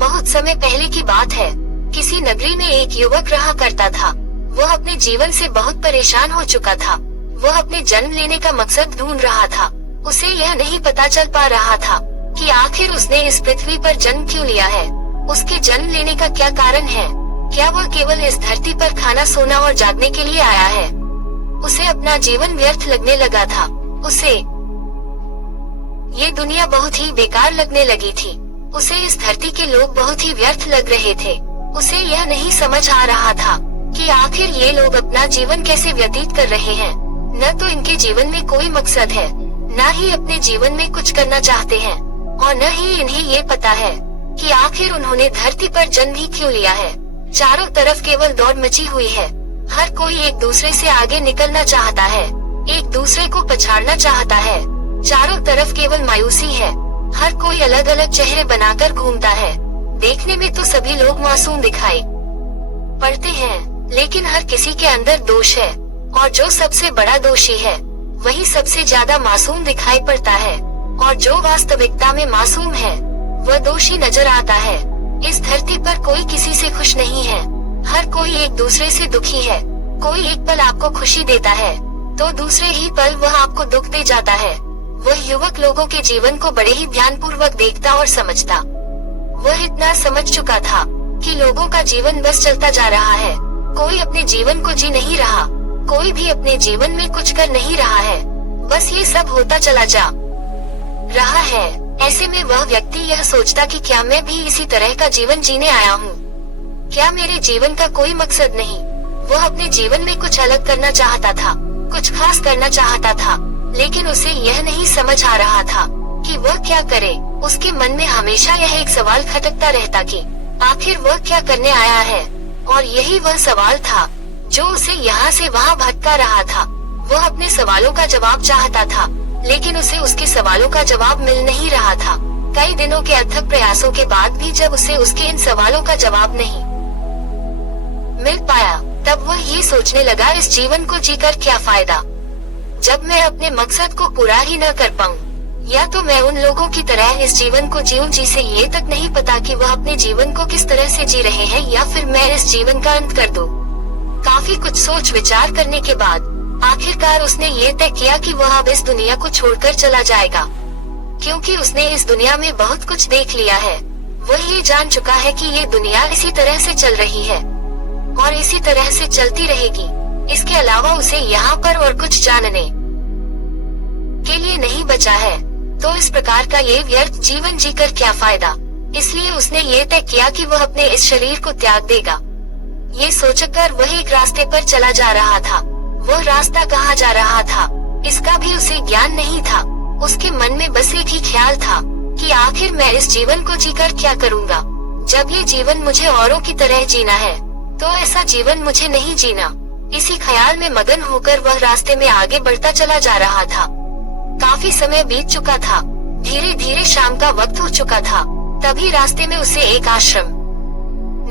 बहुत समय पहले की बात है। किसी नगरी में एक युवक रहा करता था। वह अपने जीवन से बहुत परेशान हो चुका था। वह अपने जन्म लेने का मकसद ढूंढ रहा था। उसे यह नहीं पता चल पा रहा था कि आखिर उसने इस पृथ्वी पर जन्म क्यों लिया है। उसके जन्म लेने का क्या कारण है? क्या वह केवल इस धरती पर खाना सोना और जागने के लिए आया है? उसे अपना जीवन व्यर्थ लगने लगा था। उसे ये दुनिया बहुत ही बेकार लगने लगी थी। उसे इस धरती के लोग बहुत ही व्यर्थ लग रहे थे। उसे यह नहीं समझ आ रहा था कि आखिर ये लोग अपना जीवन कैसे व्यतीत कर रहे हैं। न तो इनके जीवन में कोई मकसद है, न ही अपने जीवन में कुछ करना चाहते हैं, और न ही इन्हें ये पता है कि आखिर उन्होंने धरती पर जन्म ही क्यों लिया है। चारों तरफ केवल दौड़ मची हुई है। हर कोई एक दूसरे से आगे निकलना चाहता है, एक दूसरे को पछाड़ना चाहता है। चारों तरफ केवल मायूसी है। हर कोई अलग अलग चेहरे बनाकर घूमता है। देखने में तो सभी लोग मासूम दिखाई पड़ते हैं, लेकिन हर किसी के अंदर दोष है, और जो सबसे बड़ा दोषी है वही सबसे ज्यादा मासूम दिखाई पड़ता है। और जो वास्तविकता में मासूम है वह दोषी नजर आता है। इस धरती पर कोई किसी से खुश नहीं है। हर कोई एक दूसरे से दुखी है। कोई एक पल आपको खुशी देता है तो दूसरे ही पल वह आपको दुख दे जाता है। वह युवक लोगों के जीवन को बड़े ही ध्यानपूर्वक देखता और समझता। वह इतना समझ चुका था कि लोगों का जीवन बस चलता जा रहा है। कोई अपने जीवन को जी नहीं रहा। कोई भी अपने जीवन में कुछ कर नहीं रहा है। बस ये सब होता चला जा रहा है। ऐसे में वह व्यक्ति यह सोचता कि क्या मैं भी इसी तरह का जीवन जीने आया हूँ? क्या मेरे जीवन का कोई मकसद नहीं? वह अपने जीवन में कुछ अलग करना चाहता था, कुछ खास करना चाहता था, लेकिन उसे यह नहीं समझ आ रहा था कि वह क्या करे। उसके मन में हमेशा यह एक सवाल खटकता रहता कि आखिर वह क्या करने आया है। और यही वह सवाल था जो उसे यहाँ से वहाँ भटका रहा था। वह अपने सवालों का जवाब चाहता था, लेकिन उसे उसके सवालों का जवाब मिल नहीं रहा था। कई दिनों के अथक प्रयासों के बाद भी जब उसे उसके इन सवालों का जवाब नहीं मिल पाया, तब वह ये सोचने लगा, इस जीवन को जीकर क्या फायदा जब मैं अपने मकसद को पूरा ही न कर पाऊँ। या तो मैं उन लोगों की तरह इस जीवन को जीऊं जिसे ये तक नहीं पता कि वह अपने जीवन को किस तरह से जी रहे हैं, या फिर मैं इस जीवन का अंत कर दूं। काफी कुछ सोच विचार करने के बाद आखिरकार उसने ये तय किया कि वह अब इस दुनिया को छोड़कर चला जाएगा, क्योंकि उसने इस दुनिया में बहुत कुछ देख लिया है। वह ये जान चुका है कि ये दुनिया इसी तरह से चल रही है और इसी तरह से चलती रहेगी। इसके अलावा उसे यहाँ पर और कुछ जानने के लिए नहीं बचा है। तो इस प्रकार का ये व्यर्थ जीवन जीकर क्या फायदा। इसलिए उसने ये तय किया कि वह अपने इस शरीर को त्याग देगा। ये सोचकर वह एक रास्ते पर चला जा रहा था। वह रास्ता कहाँ जा रहा था इसका भी उसे ज्ञान नहीं था। उसके मन में बस एक ही ख्याल था कि आखिर मैं इस जीवन को जीकर क्या करूँगा। जब ये जीवन मुझे औरों की तरह जीना है तो ऐसा जीवन मुझे नहीं जीना। इसी ख्याल में मगन होकर वह रास्ते में आगे बढ़ता चला जा रहा था। काफी समय बीत चुका था। धीरे धीरे शाम का वक्त हो चुका था। तभी रास्ते में उसे एक आश्रम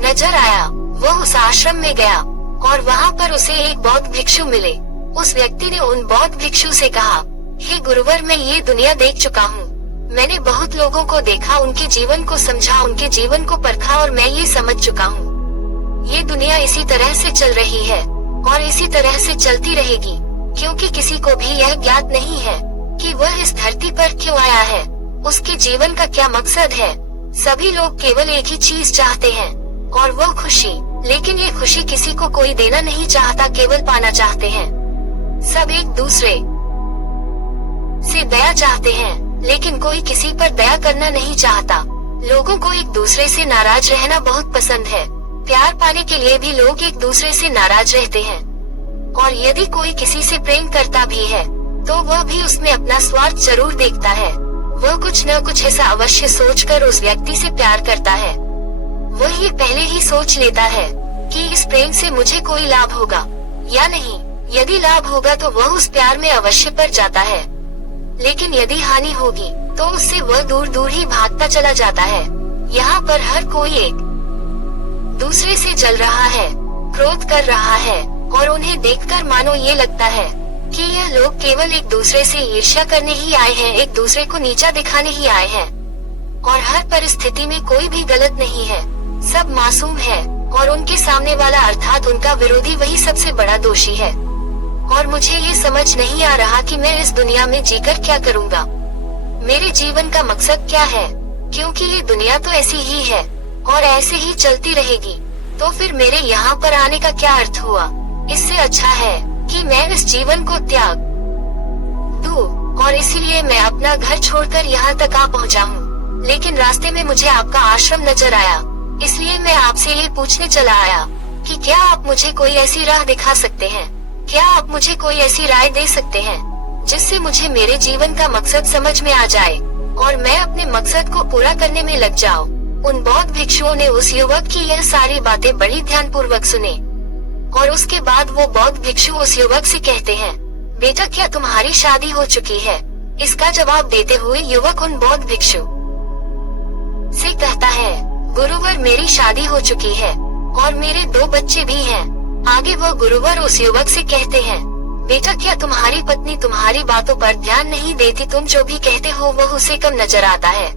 नजर आया। वह उस आश्रम में गया और वहाँ पर उसे एक बौद्ध भिक्षु मिले। उस व्यक्ति ने उन बौद्ध भिक्षु से कहा, हे गुरुवर, मैं ये दुनिया देख चुका हूँ। मैंने बहुत लोगों को देखा, उनके जीवन को समझा, उनके जीवन को परखा, और मैं ये समझ चुका हूँ ये दुनिया इसी तरह से चल रही है और इसी तरह से चलती रहेगी, क्योंकि किसी को भी यह ज्ञात नहीं है कि वह इस धरती पर क्यों आया है, उसके जीवन का क्या मकसद है। सभी लोग केवल एक ही चीज चाहते हैं और वो खुशी, लेकिन ये खुशी किसी को कोई देना नहीं चाहता, केवल पाना चाहते हैं। सब एक दूसरे से दया चाहते हैं, लेकिन कोई किसी पर दया करना नहीं चाहता। लोगों को एक दूसरे से नाराज रहना बहुत पसंद है। प्यार पाने के लिए भी लोग एक दूसरे से नाराज रहते हैं, और यदि कोई किसी से प्रेम करता भी है तो वह भी उसमें अपना स्वार्थ जरूर देखता है। वह कुछ न कुछ ऐसा अवश्य सोचकर उस व्यक्ति से प्यार करता है। वह ये पहले ही सोच लेता है कि इस प्रेम से मुझे कोई लाभ होगा या नहीं। यदि लाभ होगा तो वह उस प्यार में अवश्य पड़ जाता है, लेकिन यदि हानि होगी तो उससे वह दूर दूर ही भागता चला जाता है। यहाँ पर हर कोई एक दूसरे से जल रहा है, क्रोध कर रहा है, और उन्हें देखकर मानो ये लगता है कि यह लोग केवल एक दूसरे से ईर्ष्या करने ही आए हैं, एक दूसरे को नीचा दिखाने ही आए हैं। और हर परिस्थिति में कोई भी गलत नहीं है, सब मासूम है, और उनके सामने वाला अर्थात उनका विरोधी वही सबसे बड़ा दोषी है। और मुझे ये समझ नहीं आ रहा कि मैं इस दुनिया में जीकर क्या करूँगा, मेरे जीवन का मकसद क्या है, क्योंकि ये दुनिया तो ऐसी ही है और ऐसे ही चलती रहेगी, तो फिर मेरे यहाँ पर आने का क्या अर्थ हुआ। इससे अच्छा है कि मैं इस जीवन को त्याग दूं, और इसीलिए मैं अपना घर छोड़कर यहाँ तक आ पहुँचा हूँ। लेकिन रास्ते में मुझे आपका आश्रम नजर आया, इसलिए मैं आपसे ये पूछने चला आया कि क्या आप मुझे कोई ऐसी राह दिखा सकते हैं, क्या आप मुझे कोई ऐसी राय दे सकते हैं जिससे मुझे मेरे जीवन का मकसद समझ में आ जाए और मैं अपने मकसद को पूरा करने में लग जाऊं। उन बौद्ध भिक्षुओं ने उस युवक की यह सारी बातें बड़ी ध्यानपूर्वक सुने, और उसके बाद वो बौद्ध भिक्षु उस युवक से कहते हैं, बेटा क्या तुम्हारी शादी हो चुकी है? इसका जवाब देते हुए युवक उन बौद्ध भिक्षु से कहता है, गुरुवर मेरी शादी हो चुकी है और मेरे 2 बच्चे भी हैं। आगे वो गुरुवर उस युवक से कहते हैं, बेटा क्या तुम्हारी पत्नी तुम्हारी बातों पर ध्यान नहीं देती? तुम जो भी कहते हो वो उसे कम नजर आता है,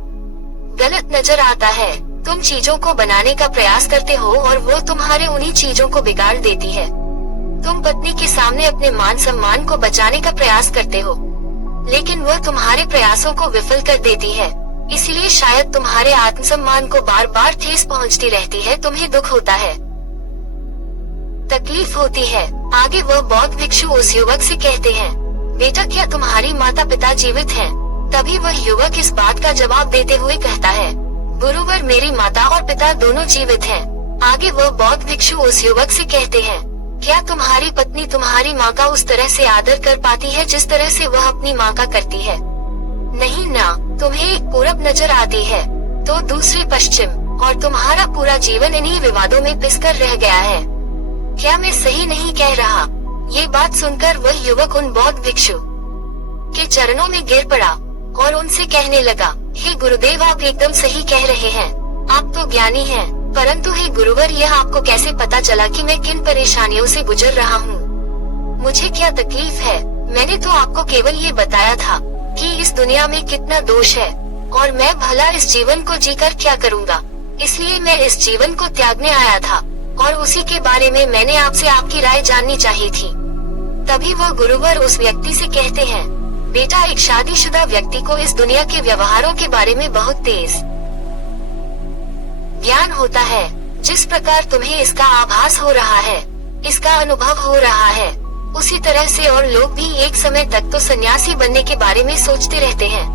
गलत नजर आता है। तुम चीजों को बनाने का प्रयास करते हो और वो तुम्हारे उन्हीं चीजों को बिगाड़ देती है। तुम पत्नी के सामने अपने मान सम्मान को बचाने का प्रयास करते हो, लेकिन वह तुम्हारे प्रयासों को विफल कर देती है, इसलिए शायद तुम्हारे आत्मसम्मान को बार बार ठेस पहुंचती रहती है, तुम्हें दुख होता है, तकलीफ होती है। आगे वह बौद्ध भिक्षु उस युवक से कहते हैं, बेटा क्या तुम्हारी माता पिता जीवित हैं? तभी वह युवक इस बात का जवाब देते हुए कहता है, गुरुवर मेरी माता और पिता दोनों जीवित हैं। आगे वह बौद्ध भिक्षु उस युवक से कहते हैं, क्या तुम्हारी पत्नी तुम्हारी माँ का उस तरह से आदर कर पाती है जिस तरह से वह अपनी माँ का करती है? नहीं ना, तुम्हें एक पूरब नजर आती है तो दूसरी पश्चिम, और तुम्हारा पूरा जीवन इन्हीं विवादों में पिसकर रह गया है। क्या मैं सही नहीं कह रहा? ये बात सुनकर वह युवक उन बौद्ध भिक्षु के चरणों में गिर पड़ा और उनसे कहने लगा, हे गुरुदेव आप एकदम सही कह रहे हैं, आप तो ज्ञानी हैं, परंतु हे गुरुवर यह आपको कैसे पता चला कि मैं किन परेशानियों से गुजर रहा हूँ? मुझे क्या तकलीफ है? मैंने तो आपको केवल ये बताया था कि इस दुनिया में कितना दोष है और मैं भला इस जीवन को जीकर क्या करूँगा, इसलिए मैं इस जीवन को त्यागने आया था और उसी के बारे में मैंने आपसे आपकी राय जाननी चाहिए थी। तभी वह गुरुवर उस व्यक्ति से कहते हैं, बेटा एक शादीशुदा व्यक्ति को इस दुनिया के व्यवहारों के बारे में बहुत तेज ज्ञान होता है। जिस प्रकार तुम्हें इसका आभास हो रहा है, इसका अनुभव हो रहा है, उसी तरह से और लोग भी एक समय तक तो सन्यासी बनने के बारे में सोचते रहते हैं,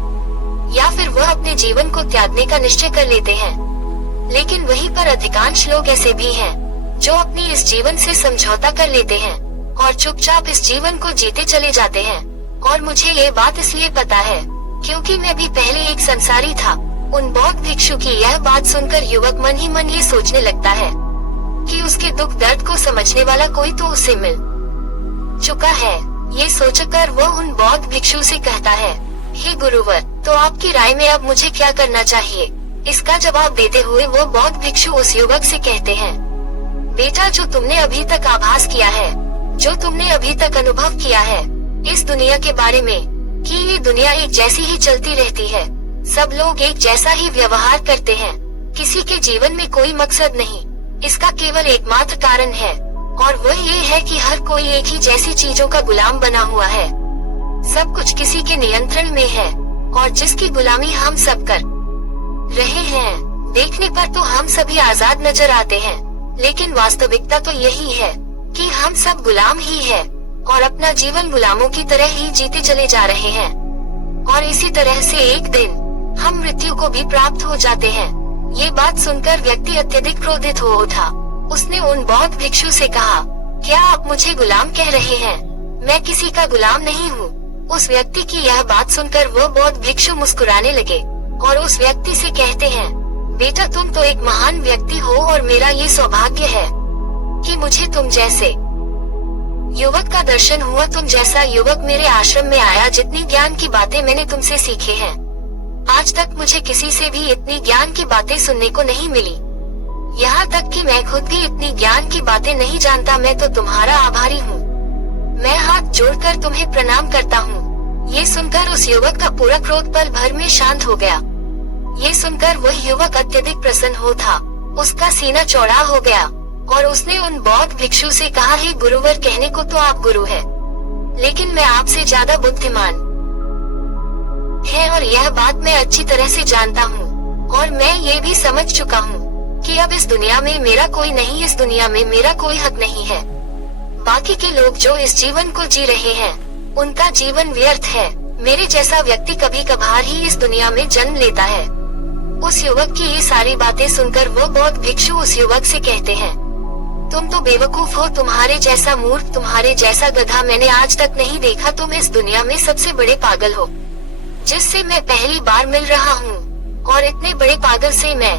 या फिर वह अपने जीवन को त्यागने का निश्चय कर लेते हैं। लेकिन वहीं पर अधिकांश लोग ऐसे भी हैं जो अपनी इस जीवन से समझौता कर लेते हैं और चुपचाप इस जीवन को जीते चले जाते हैं। और मुझे ये बात इसलिए पता है क्योंकि मैं भी पहले एक संसारी था। उन बौद्ध भिक्षु की यह बात सुनकर युवक मन ही मन ये सोचने लगता है कि उसके दुख दर्द को समझने वाला कोई तो उसे मिल चुका है। ये सोचकर वो उन बौद्ध भिक्षु से कहता है, हे गुरुवर, तो आपकी राय में अब मुझे क्या करना चाहिए? इसका जवाब देते हुए वो बौद्ध भिक्षु उस युवक से कहते हैं, बेटा जो तुमने अभी तक आभास किया है, जो तुमने अभी तक अनुभव किया है इस दुनिया के बारे में कि ये दुनिया एक जैसी ही चलती रहती है, सब लोग एक जैसा ही व्यवहार करते हैं, किसी के जीवन में कोई मकसद नहीं, इसका केवल एकमात्र कारण है और वह ये है कि हर कोई एक ही जैसी चीजों का गुलाम बना हुआ है। सब कुछ किसी के नियंत्रण में है और जिसकी गुलामी हम सब कर रहे हैं। देखने पर तो हम सभी आजाद नजर आते हैं, लेकिन वास्तविकता तो यही है कि हम सब गुलाम ही है और अपना जीवन गुलामों की तरह ही जीते चले जा रहे हैं। और इसी तरह से एक दिन हम मृत्यु को भी प्राप्त हो जाते हैं। ये बात सुनकर व्यक्ति अत्यधिक क्रोधित हो उठा। उसने उन बौद्ध भिक्षु से कहा, क्या आप मुझे गुलाम कह रहे हैं? मैं किसी का गुलाम नहीं हूँ। उस व्यक्ति की यह बात सुनकर वो बौद्ध भिक्षु मुस्कुराने लगे और उस व्यक्ति से कहते हैं, बेटा तुम तो एक महान व्यक्ति हो और मेरा ये सौभाग्य है कि मुझे तुम जैसे युवक का दर्शन हुआ। तुम जैसा युवक मेरे आश्रम में आया, जितनी ज्ञान की बातें मैंने तुमसे सीखे हैं, आज तक मुझे किसी से भी इतनी ज्ञान की बातें सुनने को नहीं मिली। यहाँ तक कि मैं खुद भी इतनी ज्ञान की बातें नहीं जानता। मैं तो तुम्हारा आभारी हूँ। मैं हाथ जोड़कर तुम्हें प्रणाम करता हूँ। ये सुनकर उस युवक का पूरा क्रोध पल भर में शांत हो गया। ये सुनकर वह युवक अत्यधिक प्रसन्न हो था। उसका सीना चौड़ा हो गया और उसने उन बौद्ध भिक्षु से कहा, हे गुरुवर, कहने को तो आप गुरु है, लेकिन मैं आपसे ज्यादा बुद्धिमान है और यह बात मैं अच्छी तरह से जानता हूँ और मैं ये भी समझ चुका हूँ कि अब इस दुनिया में मेरा कोई नहीं, इस दुनिया में मेरा कोई हक नहीं है। बाकी के लोग जो इस जीवन को जी रहे हैं उनका जीवन व्यर्थ है। मेरे जैसा व्यक्ति कभी कभार ही इस दुनिया में जन्म लेता है। उस युवक की ये सारी बातें सुनकर वो बौद्ध भिक्षु उस युवक से कहते हैं, तुम तो बेवकूफ हो, तुम्हारे जैसा मूर्ख, तुम्हारे जैसा गधा मैंने आज तक नहीं देखा। तुम इस दुनिया में सबसे बड़े पागल हो जिससे मैं पहली बार मिल रहा हूँ, और इतने बड़े पागल से मैं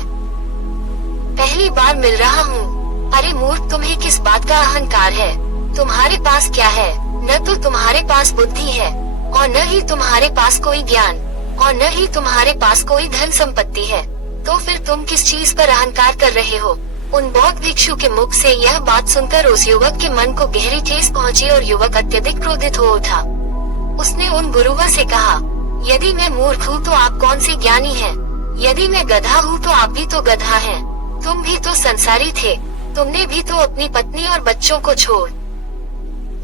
पहली बार मिल रहा हूँ। अरे मूर्ख, तुम्हें किस बात का अहंकार है? तुम्हारे पास क्या है? न तो तुम्हारे पास बुद्धि है और न ही तुम्हारे पास कोई ज्ञान और न ही तुम्हारे पास कोई धन संपत्ति है, तो फिर तुम किस चीज पर अहंकार कर रहे हो? उन बौद्ध भिक्षु के मुख से यह बात सुनकर उस युवक के मन को गहरी ठेस पहुंची और युवक अत्यधिक क्रोधित हो उठा। उसने उन गुरुवर से कहा, यदि मैं मूर्ख हूँ तो आप कौन से ज्ञानी हैं? यदि मैं गधा हूँ तो आप भी तो गधा हैं। तुम भी तो संसारी थे, तुमने भी तो अपनी पत्नी और बच्चों को छोड़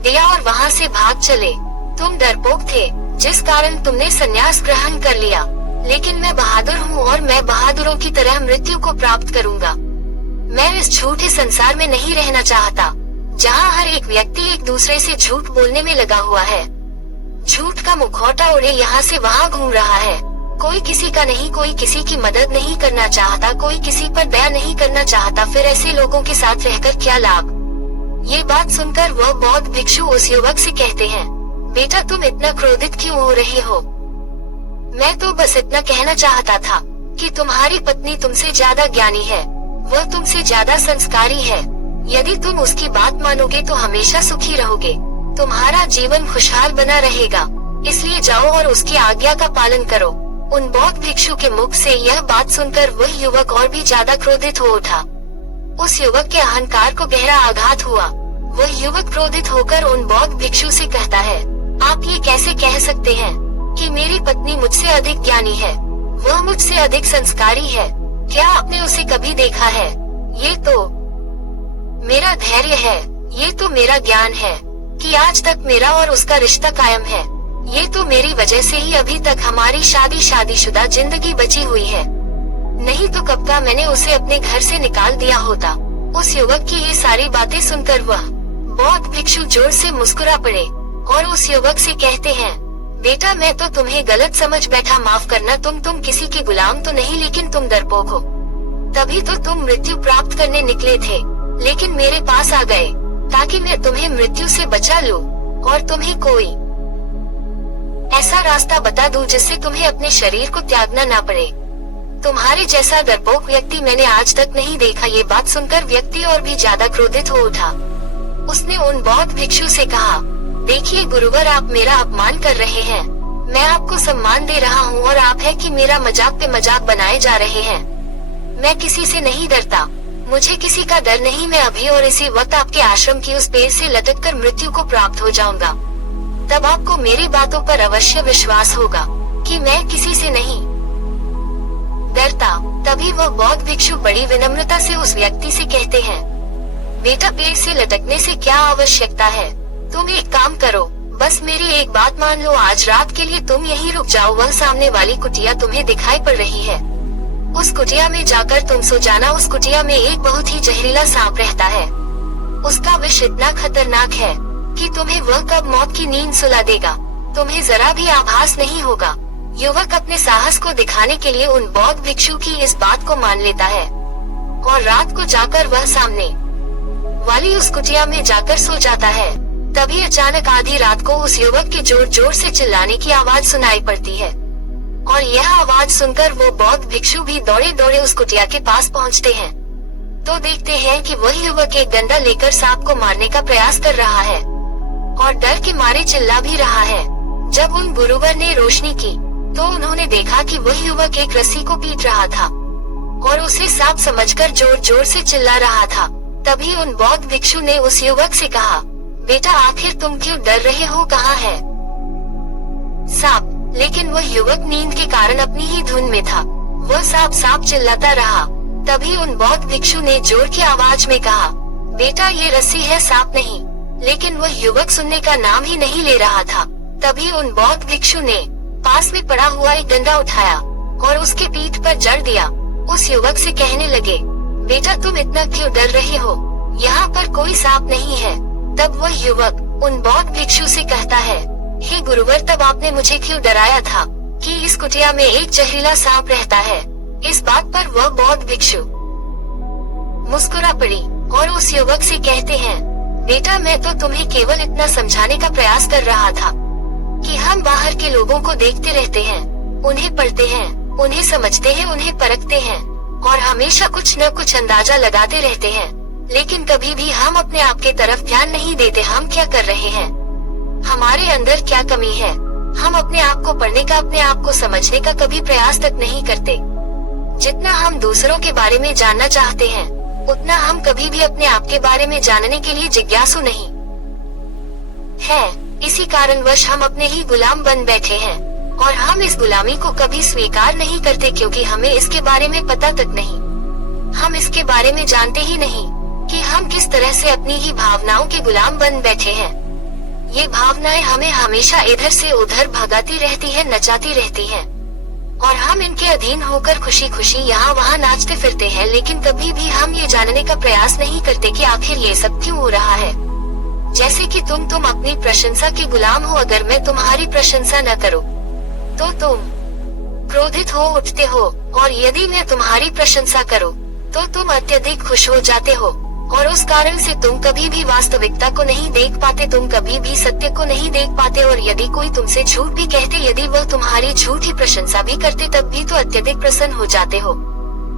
दिया और वहाँ से भाग चले। तुम डरपोक थे जिस कारण तुमने संन्यास ग्रहण कर लिया, लेकिन मैं बहादुर हूँ और मैं बहादुरों की तरह मृत्यु को प्राप्त करूँगा। मैं इस झूठे संसार में नहीं रहना चाहता जहाँ हर एक व्यक्ति एक दूसरे से झूठ बोलने में लगा हुआ है। झूठ का मुखौटा ओढ़े यहाँ से वहाँ घूम रहा है। कोई किसी का नहीं, कोई किसी की मदद नहीं करना चाहता, कोई किसी पर दया नहीं करना चाहता। फिर ऐसे लोगों के साथ रहकर क्या लाभ? ये बात सुनकर वह बौद्ध भिक्षु उस युवक से कहते हैं, बेटा तुम इतना क्रोधित क्यों हो रहे हो? मैं तो बस इतना कहना चाहता था कि तुम्हारी पत्नी तुमसे ज्यादा ज्ञानी है, वह तुमसे ज्यादा संस्कारी है। यदि तुम उसकी बात मानोगे तो हमेशा सुखी रहोगे, तुम्हारा जीवन खुशहाल बना रहेगा। इसलिए जाओ और उसकी आज्ञा का पालन करो। उन बौद्ध भिक्षु के मुख से यह बात सुनकर वह युवक और भी ज्यादा क्रोधित हो उठा। उस युवक के अहंकार को गहरा आघात हुआ। वह युवक क्रोधित होकर उन बौद्ध भिक्षु से कहता है, आप ये कैसे कह सकते हैं कि मेरी पत्नी मुझसे अधिक ज्ञानी है, वह मुझसे अधिक संस्कारी है? क्या आपने उसे कभी देखा है? ये तो मेरा धैर्य है, ये तो मेरा ज्ञान है कि आज तक मेरा और उसका रिश्ता कायम है। ये तो मेरी वजह से ही अभी तक हमारी शादीशुदा जिंदगी बची हुई है, नहीं तो कब का मैंने उसे अपने घर से निकाल दिया होता। उस युवक की ये सारी बातें सुनकर वह बौद्ध भिक्षु जोर से मुस्कुरा पड़े और उस युवक से कहते हैं, बेटा मैं तो तुम्हें गलत समझ बैठा, माफ करना। तुम किसी के गुलाम तो नहीं, लेकिन तुम डरपोक हो। तभी तो तुम मृत्यु प्राप्त करने निकले थे, लेकिन मेरे पास आ गए ताकि मैं तुम्हें मृत्यु से बचा लूं और तुम्हें कोई ऐसा रास्ता बता दूं जिससे तुम्हें अपने शरीर को त्यागना ना पड़े। तुम्हारे जैसा डरपोक व्यक्ति मैंने आज तक नहीं देखा। ये बात सुनकर व्यक्ति और भी ज्यादा क्रोधित हो उठा। उसने उन बौद्ध भिक्षु से कहा, देखिए गुरुवर, आप मेरा अपमान कर रहे हैं। मैं आपको सम्मान दे रहा हूँ और आप है कि मेरा मजाक पे मजाक बनाए जा रहे हैं। मैं किसी से नहीं डरता, मुझे किसी का डर नहीं। मैं अभी और इसी वक्त आपके आश्रम की उस पेड़ से लटककर मृत्यु को प्राप्त हो जाऊंगा। तब आपको मेरी बातों पर अवश्य विश्वास होगा कि मैं किसी से नहीं डरता। तभी वह बौद्ध भिक्षु बड़ी विनम्रता से उस व्यक्ति से कहते हैं, बेटा पेड़ से लटकने से क्या आवश्यकता है? तुम एक काम करो, बस मेरी एक बात मान लो। आज रात के लिए तुम यहीं रुक जाओ। वह सामने वाली कुटिया तुम्हें दिखाई पड़ रही है, उस कुटिया में जाकर तुम सो जाना। उस कुटिया में एक बहुत ही जहरीला सांप रहता है। उसका विष इतना खतरनाक है कि तुम्हें वह कब मौत की नींद सुला देगा, तुम्हें जरा भी आभास नहीं होगा। युवक अपने साहस को दिखाने के लिए उन बौद्ध भिक्षु की इस बात को मान लेता है और रात को जाकर वह सामने वाली उस कुटिया में जाकर सो जाता है। तभी अचानक आधी रात को उस युवक के जोर जोर से चिल्लाने की आवाज सुनाई पड़ती है और यह आवाज सुनकर वो बौद्ध भिक्षु भी दौड़े दौड़े उस कुटिया के पास पहुंचते हैं तो देखते हैं कि वह युवक एक डंडा लेकर सांप को मारने का प्रयास कर रहा है और डर के मारे चिल्ला भी रहा है। जब उन गुरुवर ने रोशनी की तो उन्होंने देखा कि वह युवक एक रस्सी को पीट रहा था और उसे सांप समझकर जोर जोर से चिल्ला रहा था। तभी उन बौद्ध भिक्षु ने उस युवक से कहा, बेटा आखिर तुम क्यों डर रहे हो? कहाँ है सांप? लेकिन वह युवक नींद के कारण अपनी ही धुन में था। वह सांप सांप चिल्लाता रहा। तभी उन बौद्ध भिक्षु ने जोर की आवाज में कहा, बेटा ये रस्सी है, सांप नहीं। लेकिन वह युवक सुनने का नाम ही नहीं ले रहा था। तभी उन बौद्ध भिक्षु ने पास में पड़ा हुआ एक डंडा उठाया और उसके पीठ पर जड़ दिया। उस युवक से कहने लगे, बेटा तुम इतना क्यों डर रहे हो, यहाँ पर कोई सांप नहीं है। तब वह युवक उन बौद्ध भिक्षु से कहता है, हे गुरुवर, तब आपने मुझे क्यों डराया था कि इस कुटिया में एक जहरीला सांप रहता है। इस बात पर वह बौद्ध भिक्षु मुस्कुरा पड़ी और उस युवक से कहते हैं, बेटा मैं तो तुम्हें केवल इतना समझाने का प्रयास कर रहा था कि हम बाहर के लोगों को देखते रहते हैं, उन्हें पढ़ते हैं, उन्हें समझते हैं, उन्हें परखते हैं और हमेशा कुछ न कुछ अंदाजा लगाते रहते हैं, लेकिन कभी भी हम अपने आप के तरफ ध्यान नहीं देते। हम क्या कर रहे हैं, हमारे अंदर क्या कमी है। हम अपने आप को पढ़ने का, अपने आप को समझने का कभी प्रयास तक नहीं करते। जितना हम दूसरों के बारे में जानना चाहते हैं, उतना हम कभी भी अपने आप के बारे में जानने के लिए जिज्ञासु नहीं है। इसी कारणवश हम अपने ही गुलाम बन बैठे हैं और हम इस गुलामी को कभी स्वीकार नहीं करते, क्योंकि हमें इसके बारे में पता तक नहीं। हम इसके बारे में जानते ही नहीं कि हम किस तरह से अपनी ही भावनाओं के गुलाम बन बैठे हैं। ये भावनाएं हमें हमेशा इधर से उधर भगाती रहती है, नचाती रहती हैं और हम इनके अधीन होकर खुशी खुशी यहाँ वहाँ नाचते फिरते हैं, लेकिन कभी भी हम ये जानने का प्रयास नहीं करते कि आखिर ये सब क्यों हो रहा है। जैसे कि तुम अपनी प्रशंसा के गुलाम हो। अगर मैं तुम्हारी प्रशंसा न करूँ तो तुम क्रोधित हो उठते हो, और यदि मैं तुम्हारी प्रशंसा करूँ तो तुम अत्यधिक खुश हो जाते हो, और उस कारण से तुम कभी भी वास्तविकता को नहीं देख पाते, तुम कभी भी सत्य को नहीं देख पाते। और यदि कोई तुमसे झूठ भी कहते, यदि वह तुम्हारी झूठी प्रशंसा भी करते, तब भी तो अत्यधिक प्रसन्न हो जाते हो।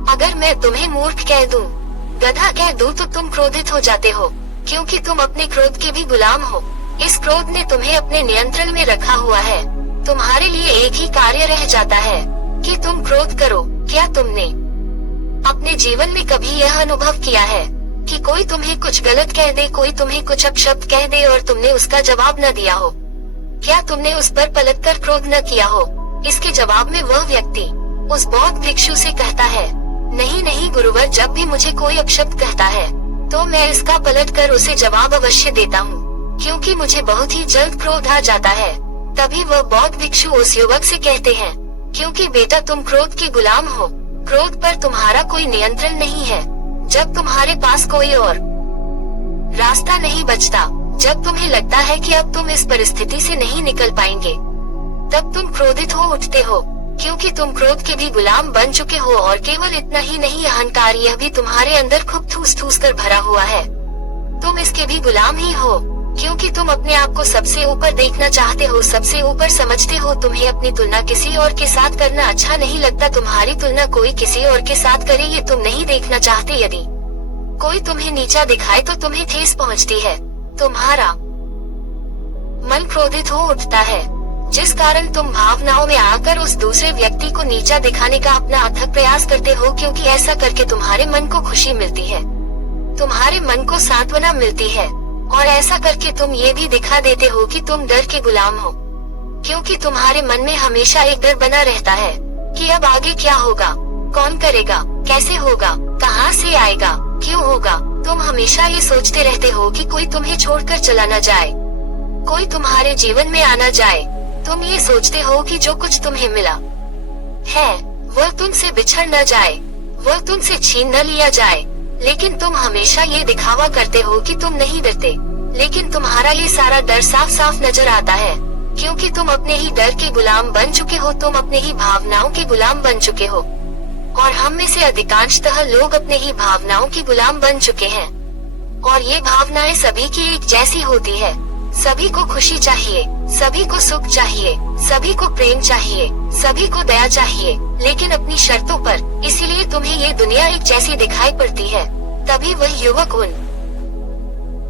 अगर मैं तुम्हें मूर्ख कह दूं, गधा कह दूं, तो तुम क्रोधित हो जाते हो, क्योंकि तुम अपने क्रोध के भी गुलाम हो। इस क्रोध ने तुम्हें अपने नियंत्रण में रखा हुआ है। तुम्हारे लिए एक ही कार्य रह जाता है कि तुम क्रोध करो। क्या तुमने अपने जीवन में कभी यह अनुभव किया है कि कोई तुम्हें कुछ गलत कह दे, कोई तुम्हें कुछ अपशब्द कह दे और तुमने उसका जवाब न दिया हो? क्या तुमने उस पर पलटकर क्रोध न किया हो? इसके जवाब में वह व्यक्ति उस बौद्ध भिक्षु से कहता है, नहीं नहीं गुरुवर, जब भी मुझे कोई अपशब्द कहता है तो मैं इसका पलटकर उसे जवाब अवश्य देता हूँ, क्योंकि मुझे बहुत ही जल्द क्रोध आ जाता है। तभी वह बौद्ध भिक्षु उस युवक से कहते हैं, क्योंकि बेटा तुम क्रोध के गुलाम हो, क्रोध पर तुम्हारा कोई नियंत्रण नहीं है। जब तुम्हारे पास कोई और रास्ता नहीं बचता, जब तुम्हें लगता है कि अब तुम इस परिस्थिति से नहीं निकल पाएंगे, तब तुम क्रोधित हो उठते हो, क्योंकि तुम क्रोध के भी गुलाम बन चुके हो। और केवल इतना ही नहीं, अहंकार यह भी तुम्हारे अंदर खूब ठूस ठूस कर भरा हुआ है। तुम इसके भी गुलाम ही हो, क्योंकि तुम अपने आप को सबसे ऊपर देखना चाहते हो, सबसे ऊपर समझते हो। तुम्हें अपनी तुलना किसी और के साथ करना अच्छा नहीं लगता। तुम्हारी तुलना कोई किसी और के साथ करे, ये तुम नहीं देखना चाहते। यदि कोई तुम्हें नीचा दिखाए तो तुम्हें ठेस पहुंचती है। तुम्हारा मन क्रोधित हो उठता है, जिस कारण तुम भावनाओं में आकर उस दूसरे व्यक्ति को नीचा दिखाने का अपना अथक प्रयास करते हो, क्योंकि ऐसा करके तुम्हारे मन को खुशी मिलती है, तुम्हारे मन को सांत्वना मिलती है। और ऐसा करके तुम ये भी दिखा देते हो कि तुम डर के गुलाम हो, क्योंकि तुम्हारे मन में हमेशा एक डर बना रहता है कि अब आगे क्या होगा, कौन करेगा, कैसे होगा, कहाँ से आएगा, क्यों होगा। तुम हमेशा ये सोचते रहते हो कि कोई तुम्हें छोड़कर चला न जाए, कोई तुम्हारे जीवन में आना जाए। तुम ये सोचते हो कि जो कुछ तुम्हें मिला है वह तुमसे बिछड़ न जाए, वह तुमसे छीन न लिया जाए। लेकिन तुम हमेशा ये दिखावा करते हो कि तुम नहीं डरते, लेकिन तुम्हारा ये सारा डर साफ साफ नजर आता है, क्योंकि तुम अपने ही डर के गुलाम बन चुके हो, तुम अपने ही भावनाओं के गुलाम बन चुके हो। और हम में से अधिकांशतः लोग अपने ही भावनाओं के गुलाम बन चुके हैं। और ये भावनाएं सभी की एक जैसी होती है। सभी को खुशी चाहिए, सभी को सुख चाहिए, सभी को प्रेम चाहिए, सभी को दया चाहिए, लेकिन अपनी शर्तों पर। इसीलिए तुम्हें ये दुनिया एक जैसी दिखाई पड़ती है। तभी वह युवक उन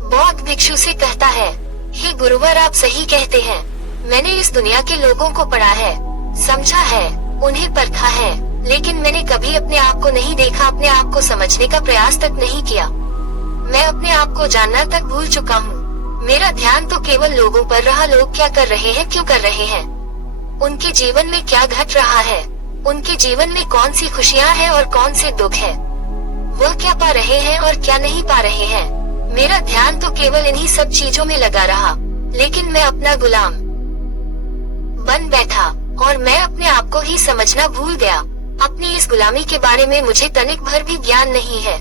बौद्ध भिक्षु से कहता है, हे गुरुवर, आप सही कहते हैं। मैंने इस दुनिया के लोगों को पढ़ा है, समझा है, उन्हें परखा है, लेकिन मैंने कभी अपने आप को नहीं देखा, अपने आप को समझने का प्रयास तक नहीं किया। मैं अपने आप को जानना तक भूल चुका हूँ। मेरा ध्यान तो केवल लोगों पर रहा, लोग क्या कर रहे हैं, क्यों कर रहे हैं, उनके जीवन में क्या घट रहा है। उनके जीवन में कौन सी खुशियाँ हैं और कौन से दुख है, वह क्या पा रहे हैं और क्या नहीं पा रहे हैं। मेरा ध्यान तो केवल इन्हीं सब चीजों में लगा रहा, लेकिन मैं अपना गुलाम बन बैठा और मैं अपने आप को ही समझना भूल गया। अपनी इस गुलामी के बारे में मुझे तनिक भर भी ज्ञान नहीं है।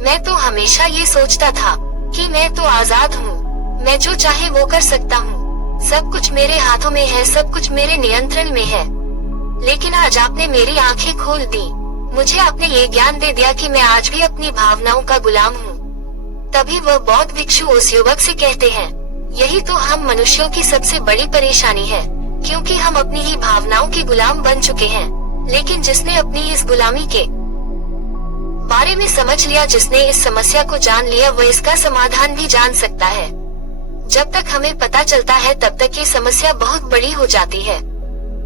मैं तो हमेशा ये सोचता था कि मैं तो आजाद हूँ, मैं जो चाहे वो कर सकता हूँ, सब कुछ मेरे हाथों में है, सब कुछ मेरे नियंत्रण में है। लेकिन आज आपने मेरी आंखें खोल दी, मुझे आपने ये ज्ञान दे दिया कि मैं आज भी अपनी भावनाओं का गुलाम हूँ। तभी वह बौद्ध भिक्षु उस युवक से कहते हैं, यही तो हम मनुष्यों की सबसे बड़ी परेशानी है, क्योंकि हम अपनी ही भावनाओं के गुलाम बन चुके हैं। लेकिन जिसने अपनी इस गुलामी के बारे में समझ लिया, जिसने इस समस्या को जान लिया, वह इसका समाधान भी जान सकता है। जब तक हमें पता चलता है तब तक ये समस्या बहुत बड़ी हो जाती है,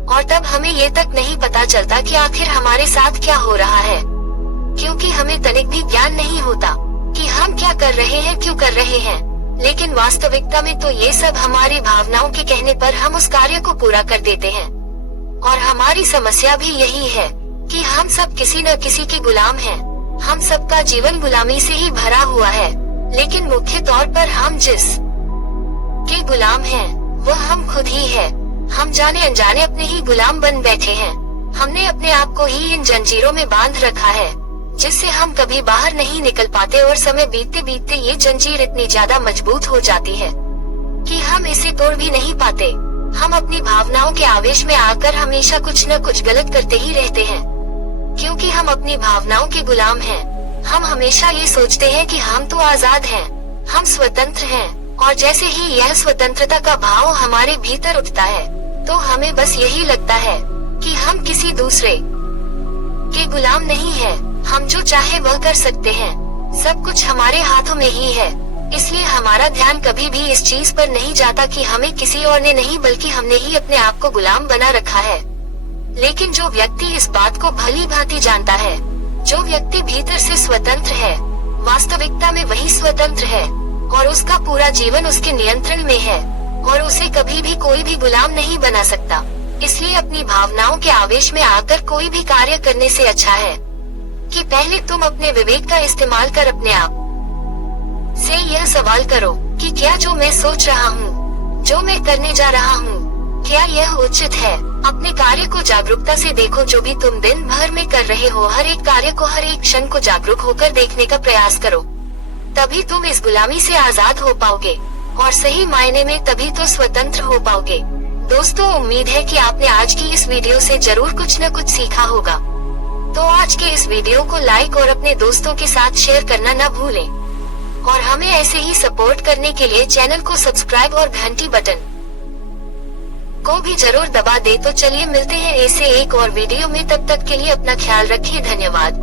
और तब हमें ये तक नहीं पता चलता कि आखिर हमारे साथ क्या हो रहा है, क्योंकि हमें तनिक भी ज्ञान नहीं होता कि हम क्या कर रहे हैं, क्यों कर रहे हैं। लेकिन वास्तविकता में तो ये सब हमारी भावनाओं के कहने पर हम उस कार्य को पूरा कर देते हैं। और हमारी समस्या भी यही है कि हम सब किसी न किसी के गुलाम हैं। हम सबका जीवन गुलामी से ही भरा हुआ है, लेकिन मुख्य तौर पर हम जिस के गुलाम हैं, वह हम खुद ही है। हम जाने अनजाने अपने ही गुलाम बन बैठे हैं। हमने अपने आप को ही इन जंजीरों में बांध रखा है, जिससे हम कभी बाहर नहीं निकल पाते, और समय बीतते बीतते ये जंजीर इतनी ज्यादा मजबूत हो जाती है कि हम इसे तोड़ भी नहीं पाते। हम अपनी भावनाओं के आवेश में आकर हमेशा कुछ न कुछ गलत करते ही रहते हैं, क्योंकि हम अपनी भावनाओं के गुलाम हैं। हम हमेशा ये सोचते हैं कि हम तो आजाद हैं, हम स्वतंत्र हैं, और जैसे ही यह स्वतंत्रता का भाव हमारे भीतर उठता है, तो हमें बस यही लगता है कि हम किसी दूसरे के गुलाम नहीं हैं। हम जो चाहे वह कर सकते हैं, सब कुछ हमारे हाथों में ही है। इसलिए हमारा ध्यान कभी भी इस चीज पर नहीं जाता कि हमें किसी और ने नहीं, बल्कि हमने ही अपने आप को गुलाम बना रखा है। लेकिन जो व्यक्ति इस बात को भली भांति जानता है, जो व्यक्ति भीतर से स्वतंत्र है, वास्तविकता में वही स्वतंत्र है, और उसका पूरा जीवन उसके नियंत्रण में है, और उसे कभी भी कोई भी गुलाम नहीं बना सकता। इसलिए अपनी भावनाओं के आवेश में आकर कोई भी कार्य करने से अच्छा है कि पहले तुम अपने विवेक का इस्तेमाल कर अपने आप से यह सवाल करो कि क्या जो मैं सोच रहा हूँ, जो मैं करने जा रहा हूँ, क्या यह उचित है। अपने कार्य को जागरूकता से देखो। जो भी तुम दिन भर में कर रहे हो, हर एक कार्य को, हर एक क्षण को जागरूक होकर देखने का प्रयास करो। तभी तुम इस गुलामी से आजाद हो पाओगे, और सही मायने में तभी तो स्वतंत्र हो पाओगे। दोस्तों, उम्मीद है कि आपने आज की इस वीडियो से जरूर कुछ न कुछ सीखा होगा। तो आज के इस वीडियो को लाइक और अपने दोस्तों के साथ शेयर करना न भूलें, और हमें ऐसे ही सपोर्ट करने के लिए चैनल को सब्सक्राइब और घंटी बटन को भी जरूर दबा दे। तो चलिए मिलते हैं ऐसे एक और वीडियो में, तब तक के लिए अपना ख्याल रखिए। धन्यवाद।